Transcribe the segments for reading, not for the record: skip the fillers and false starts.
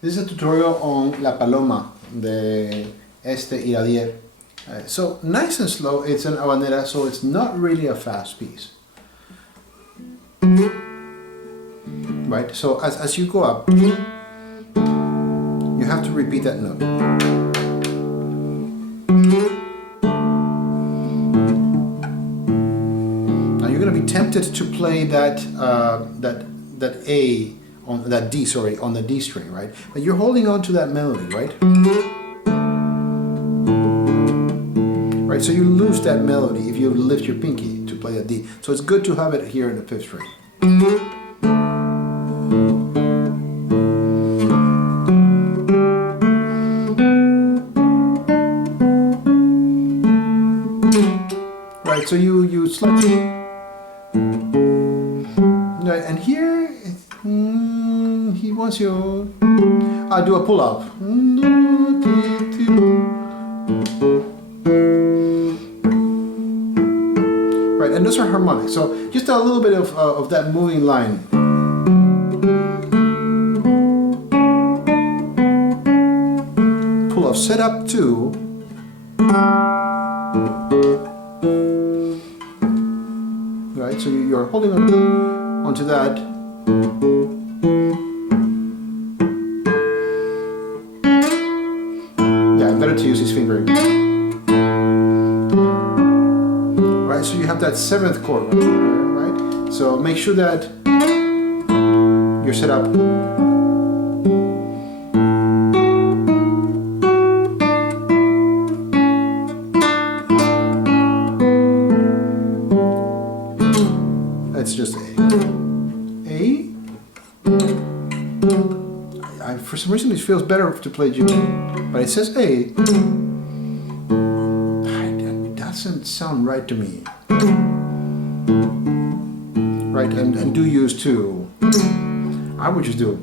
This is a tutorial on La Paloma de Yadier. So nice and slow, it's an habanera, so it's not really a fast piece. Right, so as you go up, you have to repeat that note. Now you're going to be tempted to play that A, on that D, sorry, on the D string, right? But you're holding on to that melody, right? Right, so you lose that melody if you lift your pinky to play a D. So it's good to have it here in the fifth string. Right, so you slightly, right, and here he wants you. I'll do a pull up. Right, and those are harmonics. So just a little bit of that moving line. Pull off, set up 2. Right, so you're holding onto that. Yeah, better to use his finger. Right, so you have that 7th chord right there, right? So make sure that you're set up. That's just A. For some reason it feels better to play G, but it says A. It doesn't sound right to me. Right, and do use 2. I would just do it.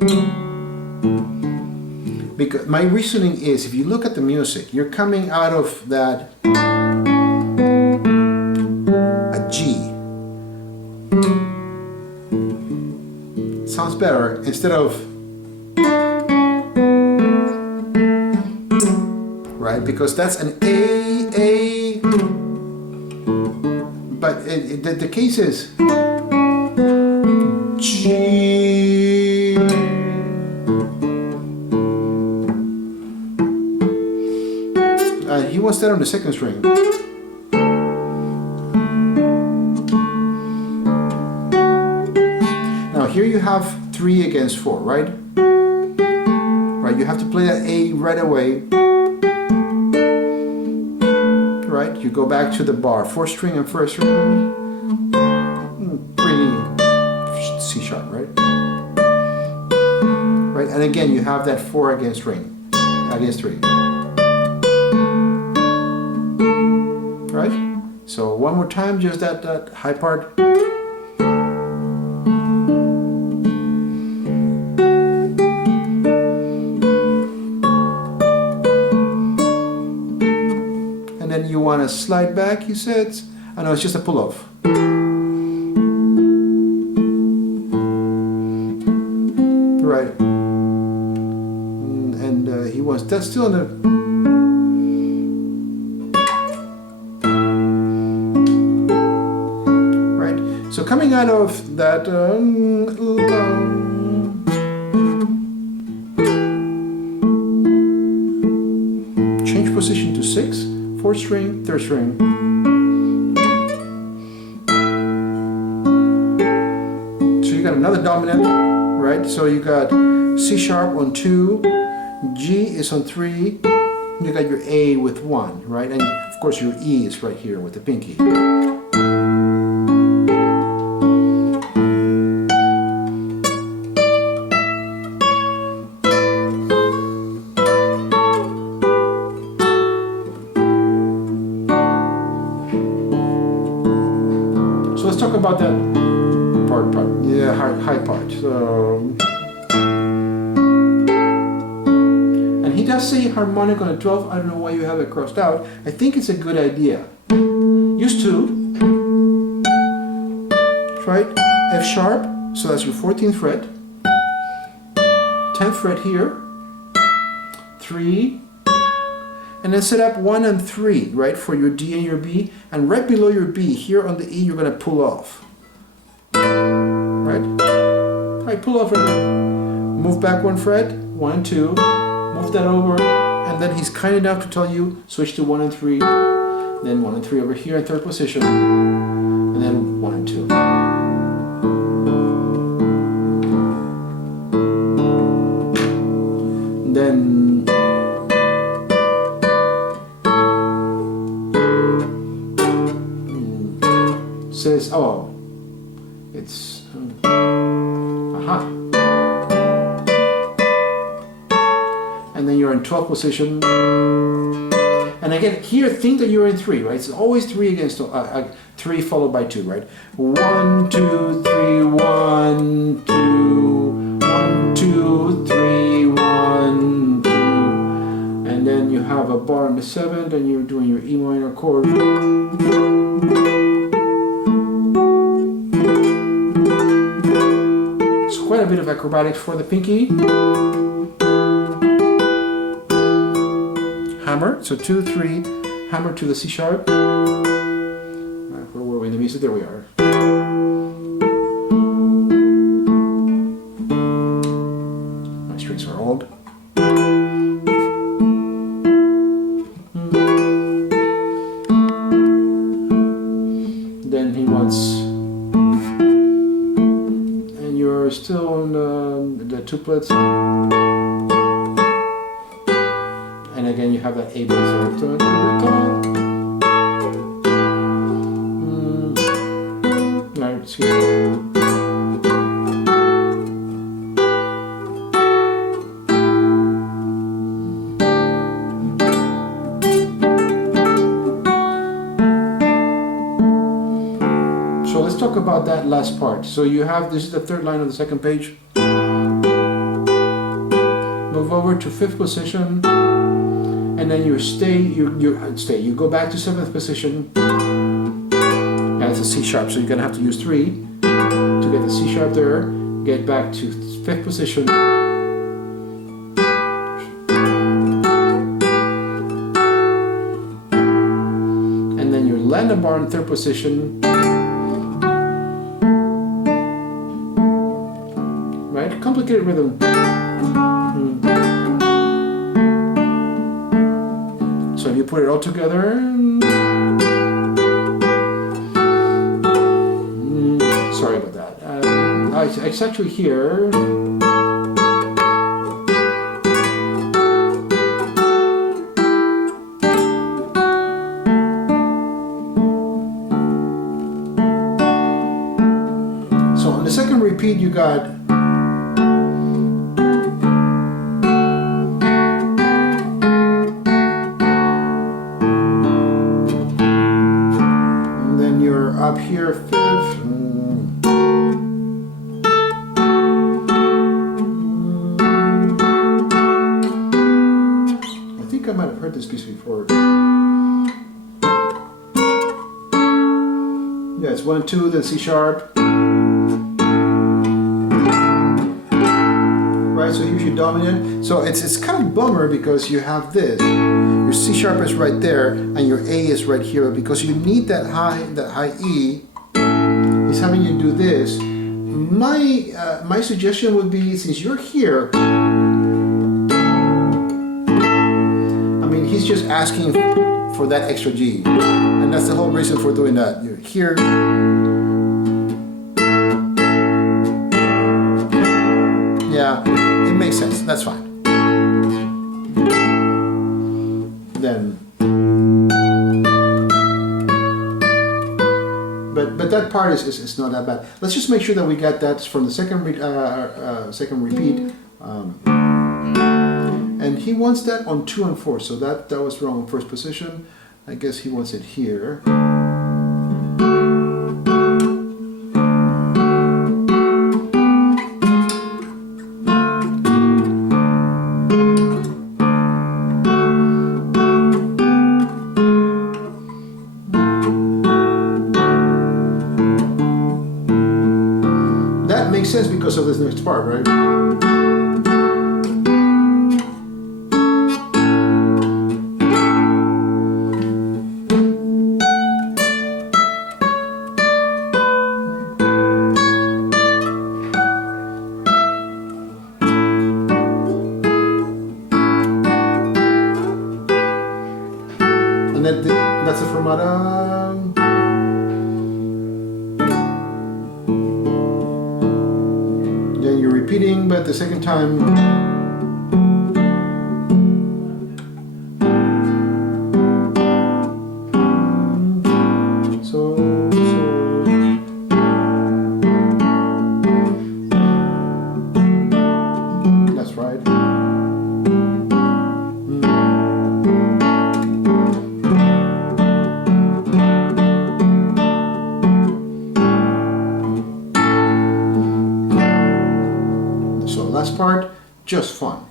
Because my reasoning is, if you look at the music, you're coming out of that a G. Sounds better instead of, right, because that's an A, but the case is G. He wants that on the 2nd string. Now here you have 3 against 4, right? Right, you have to play that A right away. Right, you go back to the bar, 4th string and 1st string. Pretty C sharp, right? Right, and again you have that 4 against 3. Right? So one more time, just that high part. And then you want to slide back, you said? I know, it's just a pull-off. Right. And he wants, that's still in the... So coming out of that, change position to 6, 4th string, 3rd string. So you got another dominant, right? So you got C sharp on 2, G is on 3, you got your A with 1, right? And of course your E is right here with the pinky. Let's talk about that part. Yeah, high part. So, and he does say harmonic on a 12. I don't know why you have it crossed out. I think it's a good idea. Use 2. Right? F sharp. So that's your 14th fret. 10th fret here. 3, and then set up 1 and 3, right, for your D and your B, and right below your B, here on the E, you're going to pull off. Right? Alright, pull off right there. Move back 1 fret, 1 and 2, move that over, and then he's kind enough to tell you switch to 1 and 3, then 1 and 3 over here in 3rd position, and then 1 and 2. Then says, oh, it's aha, and then you're in 12th position, and again here think that you're in 3, right? It's always 3 against 3 followed by 2, right? 1 2 3 1 2 1 2 3 1 2, and then you have a bar on the 7th, and you're doing your E minor chord. So quite a bit of acrobatics for the pinky. Hammer, so 2 3, hammer to the C sharp. Where were we in the music? There we are. My strings are old. Then he wants, and you're still on the tuplets. And again, you have that A bass. Right, excuse me. So let's talk about that last part. So you have, this is the 3rd line of the 2nd page. Move over to 5th position. And then you you go back to 7th position, and it's a C sharp, so you're gonna have to use 3 to get the C sharp there, get back to 5th position, and then you land a bar in 3rd position, right? Complicated rhythm. So if you put it all together, sorry about that. It's actually here. So on the 2nd repeat, you got up here 5th. I think I might have heard this piece before. Yeah, it's 1 2, then C sharp. Right, so here's your dominant. So it's kind of a bummer because you have this. Your C sharp is right there, and your A is right here. Because you need that high E, he's having you do this. My suggestion would be, since you're here, I mean, he's just asking for that extra G, and that's the whole reason for doing that. You're here. Yeah, it makes sense. That's fine. Then, but that part is not that bad. Let's just make sure that we got that from the second repeat. And he wants that on 2 and 4, so that was wrong in 1st position. I guess he wants it here. That makes sense because of this next part, right? that's the fermata. Then you're repeating, but the second time. So. That's right. So last part, just fun.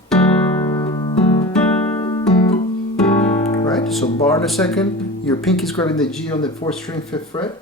Right, so bar in a second, your pinky's grabbing the G on the 4th string, 5th fret.